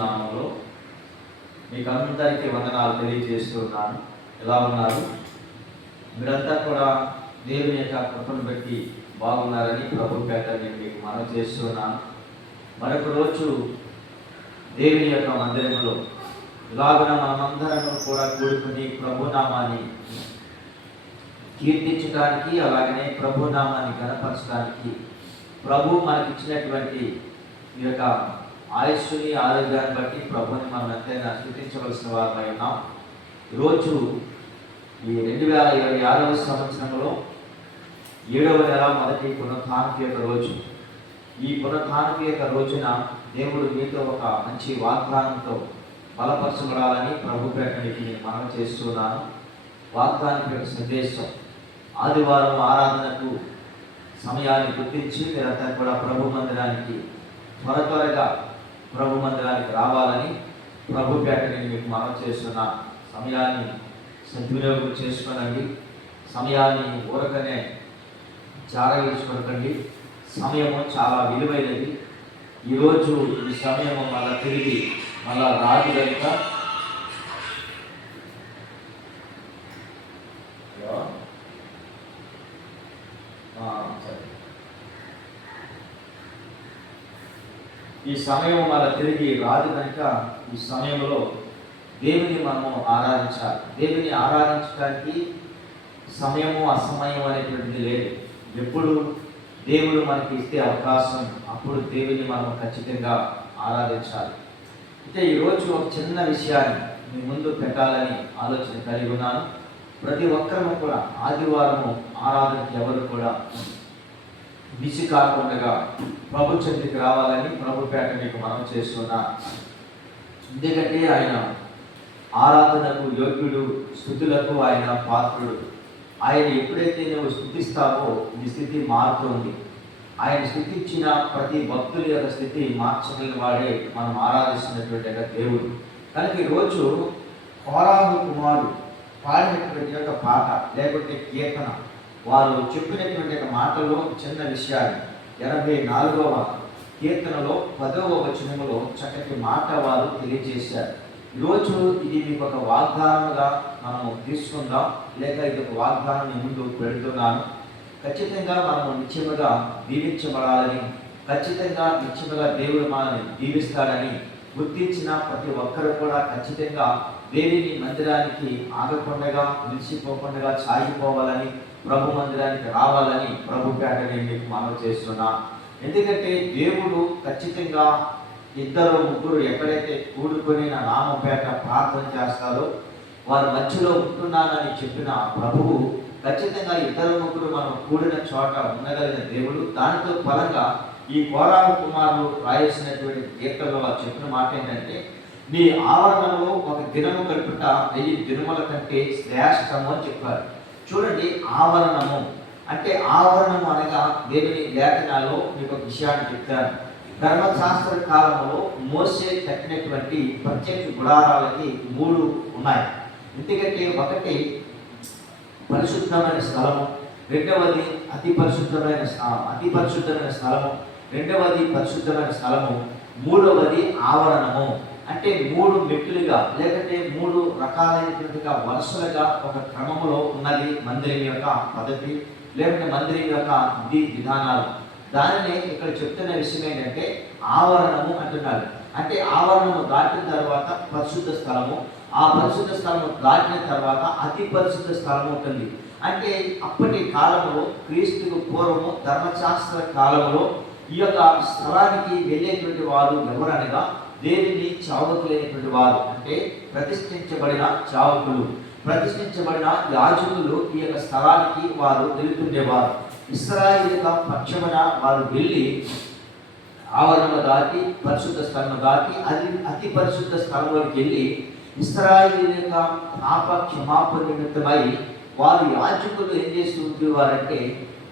నామములో మీకు అందరికీ వందనాలు తెలియజేస్తున్నాను. ఎలా ఉన్నారు? మీరంతా కూడా దేవుని యొక్క కృపను బట్టి బాగున్నారని ప్రభు పేట నేను మీకు మనవి చేస్తున్నాను. మరొక రోజు దేవుని యొక్క మందిరంలో ఇలాగున మనమందరం కూడా కూడుకుని ప్రభునామాన్ని కీర్తించడానికి, అలాగనే ప్రభునామాన్ని గణపరచడానికి ప్రభు మనకిచ్చినటువంటి ఈ యొక్క ఆయుష్ని, ఆరోగ్యాన్ని బట్టి ప్రభుని మనం ఎంతైనా స్థుతించవలసిన వారమై ఉన్నాం. ఈరోజు ఈ 2026వ సంవత్సరంలో 7వ నెల మొదటి పునరుత్థానపు యొక్క రోజు. ఈ పునరుత్థానపు యొక్క రోజున దేవుడు మీతో ఒక మంచి వాగ్దానంతో బలపరచబడాలని ప్రభు పేటనికి నేను మనవి చేస్తున్నాను. వాగ్దానం యొక్క సందేశం, ఆదివారం ఆరాధనకు సమయాన్ని గుర్తించి మీరంతా కూడా ప్రభు మందిరానికి త్వరగా ప్రభు మందిరానికి రావాలని ప్రభు పేటని మీకు మనవి చేస్తున్న సమయాన్ని సద్వినియోగం చేసుకోనండి. సమయాన్ని ఊరకనే జారగించుకోకండి. సమయము చాలా విలువైనది. ఈరోజు ఈ సమయము మళ్ళా తిరిగి రాదు కనుక ఈ సమయం మన తిరిగి రాదు కనుక ఈ సమయంలో దేవుని మనము ఆరాధించాలి. దేవుని ఆరాధించడానికి సమయము అసమయం అనేటువంటిది లేదు. ఎప్పుడు దేవుడు మనకి ఇస్తే అవకాశం, అప్పుడు దేవుని మనం ఖచ్చితంగా ఆరాధించాలి. అయితే ఈరోజు ఒక చిన్న విషయాన్ని మీ ముందు పెట్టాలని ఆలోచన కలిగి ఉన్నాను. ప్రతి ఒక్కరూ కూడా ఆదివారము ఆరాధనకి ఎవరు కూడా బిసి కాకుండా ప్రభు చెందికి రావాలని ప్రభు పేట మీకు మనం చేస్తున్నా. ఎందుకంటే ఆయన ఆరాధనకు యోగ్యుడు, స్థుతులకు ఆయన పాత్రుడు. ఆయన ఎప్పుడైతే నువ్వు స్థుతిస్తావో నీ స్థితి మారుతుంది. ఆయన స్థుతించిన ప్రతి భక్తుల యొక్క స్థితి మార్చగలిగిన వాడే మనం ఆరాధిస్తున్నటువంటి దేవుడు. కనుక ఈరోజు కోరాహు కుమారుడు పాడినటువంటి యొక్క పాట లేకుంటే కీర్తన, వారు చెప్పినటువంటి మాటలో చిన్న విషయాన్ని 84వ కీర్తనలో 10వ వచనములో చక్కటి మాట వారు తెలియజేశారు. ఈరోజు ఇది మీకు ఒక వాగ్దానంగా మనము తీసుకుందాం, లేక ఇది ఒక వాగ్దానం ముందు పెడుతున్నాను. ఖచ్చితంగా మనము నిత్యముగా దీవించబడాలని, ఖచ్చితంగా నిత్యముగా దేవుడు మనల్ని దీవిస్తాడని గుర్తించిన ప్రతి ఒక్కరు కూడా ఖచ్చితంగా దేవుని మందిరానికి ఆగకుండా, నిలిచిపోకుండా సాగిపోవాలని, ప్రభు మందిరానికి రావాలని ప్రభు పేట నేను మీకు మనవి చేస్తున్నా. ఎందుకంటే దేవుడు ఖచ్చితంగా 2-3 ఎక్కడైతే కూడుకొని నా నామపేట ప్రార్థన చేస్తారో వారి మధ్యలో ఉంటున్నానని చెప్పిన ప్రభువు ఖచ్చితంగా 2-3 మనం కూడిన చోట ఉండగలిగిన దేవుడు. దానితో ఫలంగా ఈ కోరాహు కుమారుడు రాయాల్సినటువంటి కీర్తనలో వారు చెప్పిన మాట ఏంటంటే, నీ ఆవరణలో ఒక దినము గడుపుట 1000 దినముల కంటే శ్రేష్టము అని చెప్పారు. చూడండి, ఆవరణము అంటే ఆవరణము అనగా దేవుని లేఖనాల్లో మీకు ఒక విషయాన్ని చెప్తాను. ధర్మశాస్త్ర కాలంలో మోసే కట్టినటువంటి ప్రత్యేక గుడారాలకి 3 ఉన్నాయి. ఎందుకంటే ఒకటి పరిశుద్ధమైన స్థలము, రెండవది అతి పరిశుద్ధమైన స్థలము, రెండవది పరిశుద్ధమైన స్థలము, మూడవది ఆవరణము. అంటే 3 మెట్టులుగా లేకంటే 3 రకాలైనటువంటిగా వరుసలుగా ఒక క్రమంలో ఉన్నది మందిరం యొక్క పద్ధతి, లేకుంటే మందిరం యొక్క విధానాలు. దానిని ఇక్కడ చెప్తున్న విషయం ఏంటంటే ఆవరణము అంటున్నారు. అంటే ఆవరణము దాటిన తర్వాత పరిశుద్ధ స్థలము, ఆ పరిశుద్ధ స్థలము దాటిన తర్వాత అతి పరిశుద్ధ స్థలము ఉంటుంది. అంటే అప్పటి కాలంలో క్రీస్తుకు పూర్వము ధర్మశాస్త్ర కాలంలో ఈ యొక్క స్థలానికి వెళ్ళేటువంటి వారు ఎవరనగా దేవుని చావకులైనటువంటి వారు, అంటే ప్రతిష్ఠించబడిన చావకులు, ప్రతిష్ఠించబడిన యాజకులు ఈ యొక్క స్థలానికి వారు వెళుతుండేవారు. ఇశ్రాయేలుల పక్షమున వారు వెళ్ళి ఆవరణము దాటి పరిశుద్ధ స్థలము దాటి అతి పరిశుద్ధ స్థలంలోకి వెళ్ళి ఇశ్రాయేలు యొక్క పాప క్షమాపణ నిమిత్తమై వారు యాజకులు ఏం చేస్తూ ఉండేవారంటే,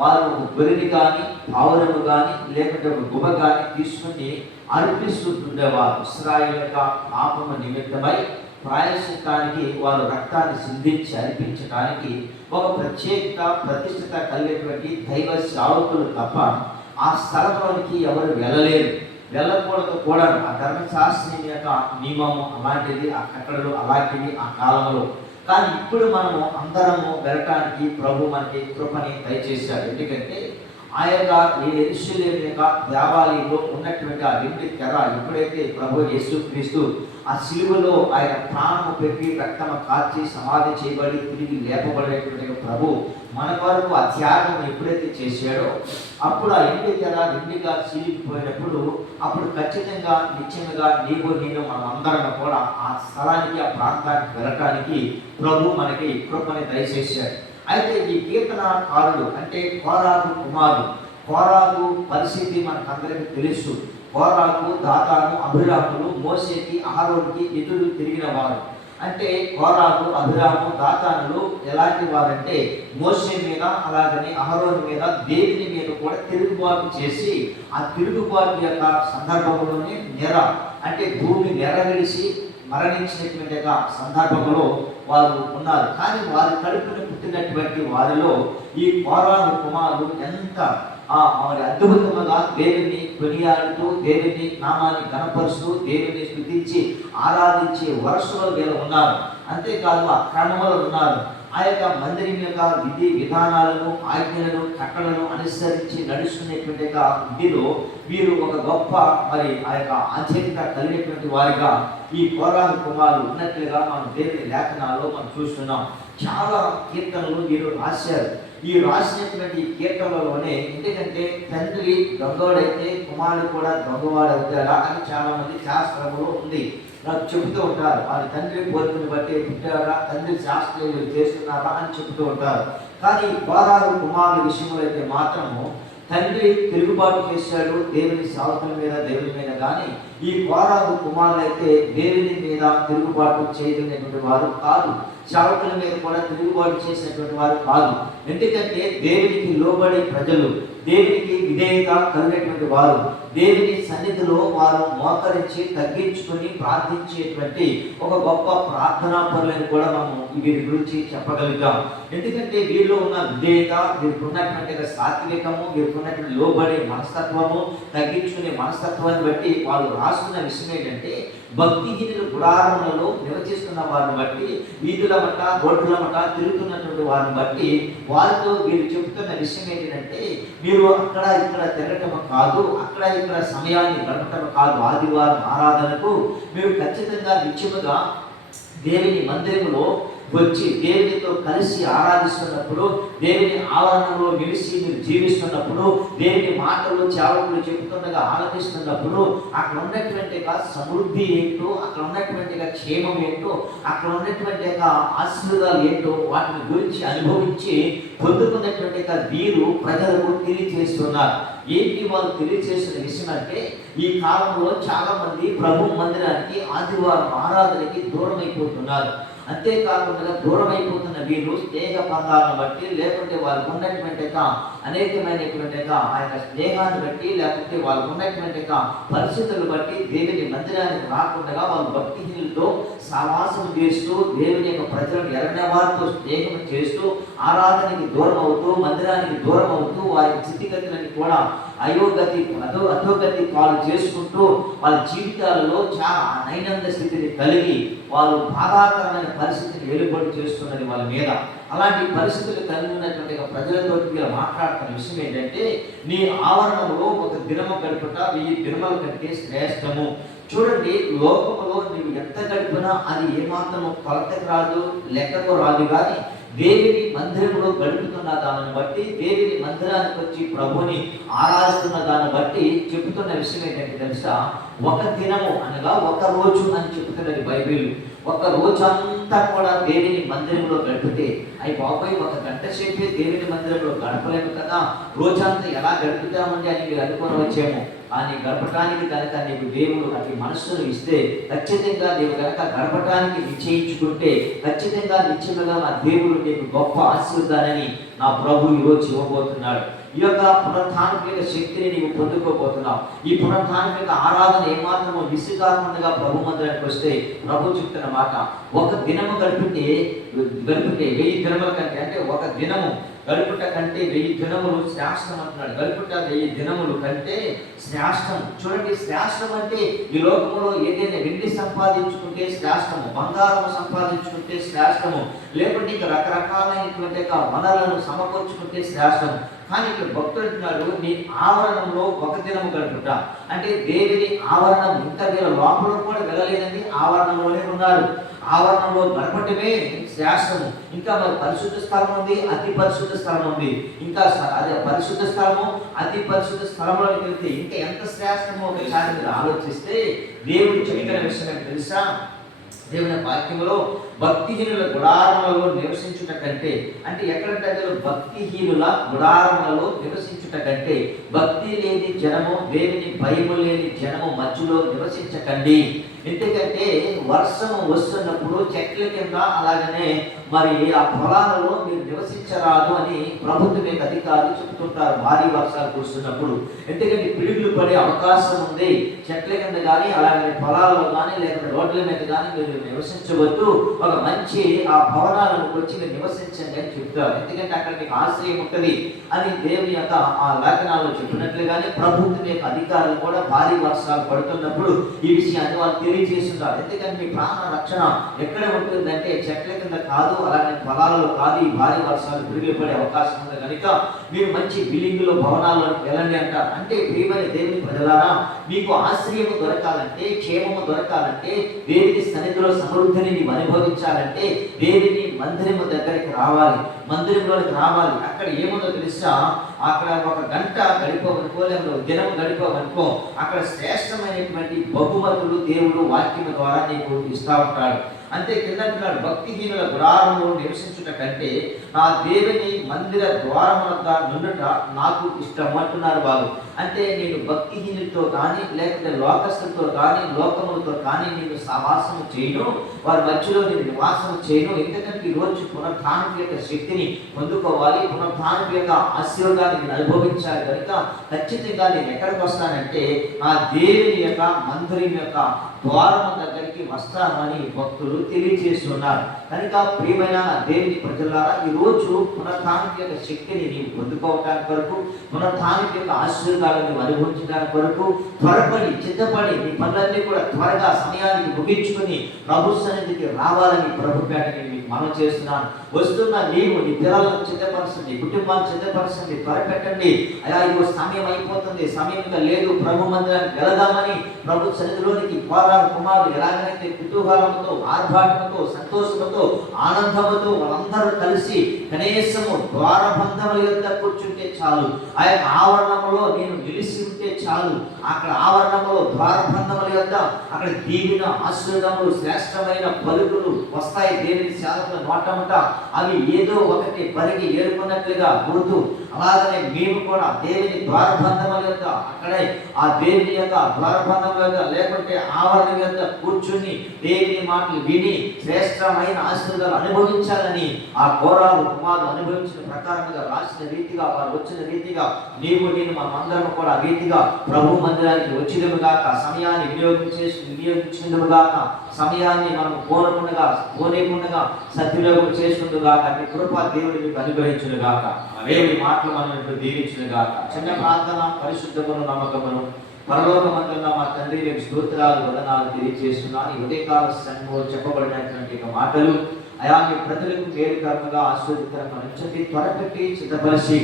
వారు ఒక గొర్రెని కానీ పావురము కానీ లేకుంటే ఒక గుబ కానీ తీసుకుని అర్పిస్తుండేవారు. ఇశ్రాయేలు యొక్క పాపము నిమిత్తమై ప్రాయశ్చిత్తానికి వారు రక్తాన్ని సిందించి అర్పించడానికి ఒక ప్రత్యేక ప్రతిష్ఠిత కలిగినటువంటి దైవ సేవకులు తప్ప ఆ స్థలంలోనికి ఎవరు వెళ్ళలేరు. వెళ్ళకూడదు కూడా. ఆ ధర్మశాస్త్రం యొక్క నియమము అలాంటిది, ఆ కట్టడలు అలాంటివి ఆ కాలంలో. కానీ ఇప్పుడు మనము అందరము వెళ్ళటానికి ప్రభు మనకి కృపని దయచేశాడు. ఎందుకంటే ఆ యొక్క యెరూషలేము యొక్క దేవాలయంలో ఉన్నటువంటి ఆ వెండి తెర ఎప్పుడైతే ప్రభు యేసుక్రీస్తు ఆ సిలువలో ఆయన ప్రాణము పెట్టి రక్తము కార్చి సమాధి చేయబడి తిరిగి లేపబడేటువంటి ప్రభు మన కొరకు ఆ త్యాగం ఎప్పుడైతే చేశాడో అప్పుడు ఆ వెండి తెర వెండిగా చీలిపోయినప్పుడు అప్పుడు ఖచ్చితంగా నిత్యముగా నీవు నేను మనం అందరం కూడా ఆ స్థలానికి ఆ ప్రాంతానికి వెళ్ళటానికి ప్రభు మనకి కృపని దయచేశాడు. అయితే ఈ కీర్తనకారుడు అంటే కోరాహు కుమారుడు, కోరాహు పరిస్థితి మనకందరికీ తెలుసు. కోరాహు, దాతాను, అభిరాములు మోసేకి అహరోనుకి ఎదురు తిరిగిన వారు. అంటే కోరాహు, అభిరాము, దాతానులు ఎలాంటి వారంటే మోసే మీద అలాగనే అహరోను మీద దేవుని మీద కూడా తిరుగుబాటు చేసి ఆ తిరుగుబాటు యొక్క సందర్భంలోనే అంటే భూమి నెరవేసి మరణించినటువంటి సందర్భంలో వారు ఉన్నారు. కానీ వారి కడుపున పుట్టినటువంటి వారిలో ఈ కోరాహు కుమారులు ఎంత అద్భుతంగా దేవుని కొనియాడుతూ దేవుని నామాన్ని గణపరుస్తూ దేవుని స్తుతించి ఆరాధించే వరుసలో వీళ్ళు ఉన్నారు. అంతేకాదు ఆ క్రమంలో ఉన్నారు. ఆ యొక్క మందిరం యొక్క విధి విధానాలను ఆజ్ఞలను కట్టలను అనుసరించి నడుస్తున్నటువంటి విధిలో వీరు ఒక గొప్ప ఆ యొక్క ఆధ్యాత్మిక కలిగినటువంటి వారిగా ఈ కోరాహు కుమారులు ఉన్నట్లుగా మనం దేవుని లేఖనాల్లో మనం చూస్తున్నాం. చాలా కీర్తనలు వీరు రాశారు. ఈ రాసినటువంటి కీర్తనలలోనే ఎందుకంటే తండ్రి దొంగవాడైతే కుమారుడు కూడా దొంగవాడు అవుతాడా అని చాలా మంది శాస్త్రంలో ఉంది. నాకు చెబుతూ ఉంటారు, వాళ్ళ తండ్రి పోలికను బట్టి పుట్టారా, తండ్రి శాస్త్రీయులు చేస్తున్నారా అని చెబుతూ ఉంటారు. కానీ కోరాహు కుమారుల విషయంలో అయితే మాత్రము తండ్రి తిరుగుబాటు చేశాడు దేవుని సేవకుల మీద దేవుని మీద. కానీ ఈ కోరాహు కుమారులు అయితే దేవుని మీద తిరుగుబాటు చేయగలిగినటువంటి వారు కాదు, సేవకుల మీద కూడా తిరుగుబాటు చేసినటువంటి వారు కాదు. ఎందుకంటే దేవునికి లోబడే ప్రజలు, దేవునికి విధేయత కలిగినటువంటి వారు, దేవుని సన్నిధిలో వారు మోకరించి తగ్గించుకొని ప్రార్థించేటువంటి ఒక గొప్ప ప్రార్థనా పరులని కూడా మనం వీరి గురించి చెప్పగలుగుతాం. ఎందుకంటే వీరిలో ఉన్న విధేయత, వీరికి ఉన్నటువంటి సాత్వికము, వీరికి ఉన్నటువంటి లోబడే మనస్తత్వము, తగ్గించుకునే మనస్తత్వాన్ని బట్టి వాళ్ళు రాసుకున్న విషయం ఏంటంటే భక్తిహీనుల గుడారములలో నివసిస్తున్న వారిని బట్టి, వీధుల మట రోడ్ల మట తిరుగుతున్నటువంటి వారిని బట్టి వారితో వీరు చెబుతున్న విషయం ఏంటంటే మీరు అక్కడ ఇక్కడ తిరగటం కాదు, అక్కడ ఇక్కడ సమయాన్ని గడపటం కాదు, ఆదివారం ఆరాధనకు మీరు ఖచ్చితంగా నిత్యముగా దేవుని మందిరంలో వచ్చి దేవునితో కలిసి ఆరాధిస్తున్నప్పుడు, దేవుని ఆవరణలో నిలిచి మీరు జీవిస్తున్నప్పుడు, దేవుని మాటలు సేవకులు చెబుతుండగా ఆనందిస్తున్నప్పుడు అక్కడ ఉన్నటువంటి సమృద్ధి ఏంటో, అక్కడ ఉన్నటువంటి క్షేమం ఏంటో, అక్కడ ఉన్నటువంటి ఆశీర్వాదాలు ఏంటో వాటిని గురించి అనుభవించి పొందుకున్నటువంటి వీరు ప్రజలకు తెలియజేస్తున్నారు. ఏంటి వాళ్ళు తెలియజేస్తున్న విషయం అంటే ఈ కాలంలో చాలా మంది ప్రభు మందిరానికి ఆదివారం ఆరాధనకి దూరం అయిపోతున్నారు. అంతేకాకుండా దూరం అయిపోతున్న వీళ్ళు స్నేహ బంధాలను బట్టి, లేకుంటే వాళ్ళకు ఉన్నటువంటి అనేకమైనటువంటి ఆ యొక్క స్నేహాన్ని బట్టి, లేకుంటే వాళ్ళకు ఉన్నటువంటి పరిస్థితులను బట్టి దేవుని మందిరానికి రాకుండా వాళ్ళు భక్తిహీనులతో సహవాసం చేస్తూ దేవుని యొక్క ప్రజలను ఎరగిన వారితో స్నేహం చేస్తూ ఆరాధనకి దూరం అవుతూ, మందిరానికి దూరం అవుతూ వారి స్థితిగతులని కూడా అధోగతి పాలు చేసుకుంటూ వాళ్ళ జీవితాలలో చాలా నైనంద స్థితిని కలిగి వాళ్ళు బాధాకరమైన పరిస్థితిని వెలుబడి చేస్తున్నది వాళ్ళ మీద. అలాంటి పరిస్థితులు కలిగి ఉన్నటువంటి ప్రజలతో మాట్లాడుతున్న విషయం ఏంటంటే నీ ఆవరణంలో ఒక దినము గడుపుట 1000 దినముల కంటే శ్రేష్టము. చూడండి, లోకములో నీవు ఎంత గడిపినా అది ఏమాత్రము కొలతకు రాదు, లెక్కకు రాదు. కానీ దేవుని మందిరంలో గడుపుతున్న దానిని బట్టి, దేవుని మందిరానికి వచ్చి ప్రభుని ఆరాధిస్తున్న దాన్ని బట్టి చెబుతున్న విషయం ఏంటంటే తెలుసా, ఒక దినము అనగా ఒక రోజు అని చెబుతున్నది బైబిల్. ఒక రోజంతా కూడా దేవుని మందిరంలో గడిపితే అయి బాబాయ్ ఒక గంట సేపే దేవుని మందిరంలో గడపలేము కదా, రోజంతా ఎలా గడుపుతామండి అని మీరు అనుకుని వచ్చేమో. కానీ గడపటానికి కనుక నీకు దేవుడు అటు మనస్సును ఇస్తే, ఖచ్చితంగా నీవు కనుక గడపటానికి నిశ్చయించుకుంటే ఖచ్చితంగా నిశ్చయముగా నా దేవుడు నీకు గొప్ప ఆశీర్వాదాన్ని నా ప్రభు ఈరోజు ఇవ్వబోతున్నాడు. ఈ యొక్క పునరుత్థానమైన శక్తిని నీవు పొందుకోబోతున్నావు. ఈ పునరుత్థానమైన ఆరాధన ఏమాత్రము విసుగాకుండా ప్రభు మందిరానికి వస్తే ప్రభు చెప్తున్న మాట, ఒక దినము గడిపితే 1000 దినముల కంటే, అంటే ఒక దినము గడుపుట కంటే 1000 దినములు శ్రేష్టం అంటున్నాడు. గడుపుట 1000 దినములు కంటే శ్రేష్టం. చూడండి, శ్రేష్టం అంటే ఈ లోకంలో ఏదైనా వెండి సంపాదించుకుంటే శ్రేష్టము, బంగారం సంపాదించుకుంటే శ్రేష్టము, లేకుంటే ఇంకా రకరకాలైనటువంటి వనరులను సమకూర్చుకుంటే శ్రేష్టము. కానీ ఇక్కడ భక్తుడు అంటున్నాడు, నీ ఆవరణంలో ఒక దినము గడుపుట. అంటే దేవుని ఆవరణం ఇంకా వీళ్ళ లోపల కూడా వెళ్ళలేదండి, ఆవరణంలోనే ఉన్నారు. ఆవరణంలో గడపటమే శ్రేష్టము. ఇంకా మరి పరిశుద్ధ స్థలం ఉంది, అతి పరిశుద్ధ స్థలం ఉంది. ఇంకా అదే పరిశుద్ధ స్థలము, అతి పరిశుద్ధ స్థలంలోకి వెళ్తే ఇంకా ఎంత శ్రేష్టమో ఒకసారి మీరు ఆలోచిస్తే దేవుడు చెప్పిన విషయం తెలుసా? దేవుని వాక్యములో భక్తిహీనుల గుడారములలో నివసించుట కంటే, అంటే ఎక్కడంటే భక్తిహీనుల గుడారములలో నివసించుట కంటే భక్తి లేని జనము, దేవుని భయము లేని జనము మధ్యలో నివసించకండి. ఎందుకంటే వర్షము వస్తున్నప్పుడు చెట్ల కింద అలాగనే మరి ఆ పొలాలలో మీరు నివసించరాదు అని ప్రభుత్వం యొక్క అధికారులు చెబుతుంటారు. భారీ వర్షాలు కురుస్తున్నప్పుడు, ఎందుకంటే పిడుగులు పడే అవకాశం ఉంది. చెట్ల కింద కానీ అలాగే పొలాల్లో కానీ లేకపోతే రోడ్ల మీద కానీ మీరు నివసించవద్దు, ఒక మంచి ఆ భవనాలను వచ్చి మీరు నివసించండి అని చెప్తారు. ఎందుకంటే అక్కడ మీకు ఆశ్రయం ఉంటుంది అని దేవుని యొక్క ఆ లేఖనాల్లో చెప్పినట్లుగానే ప్రభుత్వం యొక్క అధికారులు కూడా భారీ వర్షాలు పడుతున్నప్పుడు ఈ విషయాన్ని వాళ్ళు తెలియజేస్తున్నారు. ఎందుకంటే మీ ప్రాణ రక్షణ ఎక్కడ ఉంటుందంటే చెట్ల కింద కాదు, అలాగే పొలాలలో కాదు. ఈ భారీ వర్షాలు పిడుగులు పడే అవకాశం ఉంది కనుక మీరు మంచి బిల్డింగులో భవనాల్లో వెళ్ళండి అంటారు. అంటే ప్రియమైన దేవుని ప్రజలారా, మీకు ఆశ్రయము దొరకాలంటే, క్షేమము దొరకాలంటే, దేవుని సన్నిధిలో సమృద్ధిని నీవు అనుభవించాలంటే దేవుని మందిరము దగ్గరికి రావాలి, మందిరంలోకి రావాలి. అక్కడ ఏముందో తెలుసా? అక్కడ ఒక గంట గడిపోవనుకో, లేదా దినం గడిపోవనుకో, అక్కడ శ్రేష్టమైనటువంటి బహుమతులు దేవుడు వాక్యం ద్వారా నీకు ఇస్తా ఉంటాడు. అంతే కిందంటున్నాడు, భక్తిహీనుల గుడారములో నివసించుట కంటే నా దేవుని మందిర ద్వారముల నుండుట నాకు ఇష్టం అంటున్నారు వాళ్ళు. అంటే నేను భక్తిహీనులతో కానీ లేకపోతే లోకస్తులతో కానీ లోకములతో కానీ నేను సహవాసము చేయను, వారి మధ్యలో నేను నివాసము చేయను. ఎందుకంటే ఈరోజు పునరుత్థానం యొక్క శక్తిని పొందుకోవాలి, పునరుత్థానం యొక్క ఆశీర్వాదాన్ని నేను అనుభవించాలి కనుక ఖచ్చితంగా నేను ఎక్కడికి వస్తానంటే నా దేవుని యొక్క మందిరం యొక్క ద్వారము దగ్గరికి వస్తానని భక్తులు తెలియజేస్తున్నారు. కనుక ప్రియమైన దేవుని ప్రజలారా, ఈ రోజు పునరుత్థానం యొక్క శక్తిని నీవు పొందుకోవడానికి కొరకు, పునరుత్థానం యొక్క ఆశీర్వాదాలను అనుభవించడానికి కొరకు త్వరపడి సిద్ధపడి నీ పనులన్నీ కూడా త్వరగా సమయానికి ముగించుకుని ప్రభు సన్నిధికి రావాలని ప్రభు పేటని మీకు మనం చేస్తున్నాను. వస్తున్న నీవు నీ పిల్లలను సిద్ధపరచండి, కుటుంబాన్ని సిద్ధపరచండి, త్వరపెట్టండి. అయ్యా ఇదిగో సమయం అయిపోతుంది, సమయంగా లేదు, ప్రభు మందిరానికి వెళదామని ప్రభు సన్నిధిలోనికి కుమారులు ఎలాగైతే కుతూహలంతో, ఆర్భాటంతో, సంతోషంతో, ఆనందంతో వాళ్ళందరూ కలిసి కనీసము ద్వారబంధముల యొద్ద కూర్చుంటే చాలు, ఆ యొక్క ఆవరణంలో నేను నిలిచి ఉంటే చాలు. అక్కడ ఆవరణంలో ద్వారబంధముల యొద్ద అక్కడ దీవిన ఆశీర్వాదములు, శ్రేష్టమైన పలుకులు వస్తాయి దేవుని సేవకుల నోటముట. అవి ఏదో ఒకటి పరిగి ఏరుకున్నట్లుగా గుర్తు. అలాగనే మేము కూడా దేవుని ద్వారబంధముల యొద్ద అక్కడే ఆ దేవుని యొక్క ద్వారబంధముల యొద్ద లేకుంటే ఆవరణ యొద్ద కూర్చుని దేవుని మాటలు విని శ్రేష్టమైన ఆశీర్వాదాలు అనుభవించాలని ఆ కోరాలు కుమారులు అనుభవించిన ప్రకారంగా రాసిన రీతిగా వారు వచ్చిన రీతిగా నీవు నేను మనమందరం కూడా రీతిగా ప్రభు మందిరానికి వచ్చినము గాక, సమయాన్ని వినియోగించుకుందుము గాక, సమయాన్ని మనం పోనేకుండా సద్వినియోగం చేసుకుందు గాక. నీ కృప దేవుడి మీకు అనుగ్రహించును గాక, దేవుడి మాటలు మనం దీవించును గాక. చిన్న ప్రార్థన. పరిశుద్ధమును నమ్మకమును పరలోకమందున్న మా తండ్రి మీకు స్తోత్రాలు వందనాలు తెలియజేస్తున్నాను. ఈ ఉదయకాల సమయంలో చెప్పబడినటువంటి మాటలు అయా మీ ప్రజలకు మేలుకరంగా ఆశీర్వదకరంగా ఉంచండి. త్వరపెట్టి సిద్ధపరిచి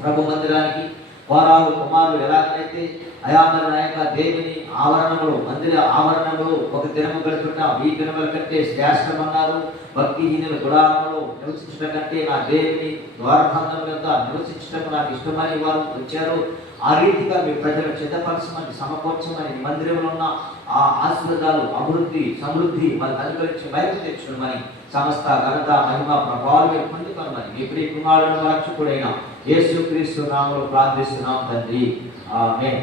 ప్రభు మందిరానికి వారాలు కుమారులు ఎలాగైతే అయా మరి నా యొక్క దేవుని ఆవరణములు, మందిర ఆవరణములు ఒక దినము గడుపుట 1000 దినముల కంటే శ్రేష్టమన్నారు. భక్తిహీనుల గుడారములు నివసించడం కంటే నా దేవుని ద్వారబంధముల యొద్ద నివసించడం నాకు ఇష్టమని వారు వచ్చారు. ఆ రీతిగా మీ ప్రజలను సిద్ధపరచమని, సమకూర్చమని, మందిరంలో ఉన్న ఆ ఆశీర్వాదాలు, అభివృద్ధి, సమృద్ధి మరి అనుగ్రహించి బయట తెచ్చుకోమని, సమస్త ఘనత, మహిమ, ప్రభావాలు పొందుకోమని మీ ప్రియ కుమారుడు రక్షకుడైన యేసుక్రీస్తు నామములో ప్రార్థిస్తున్నాం తండ్రి. ఆమేన్.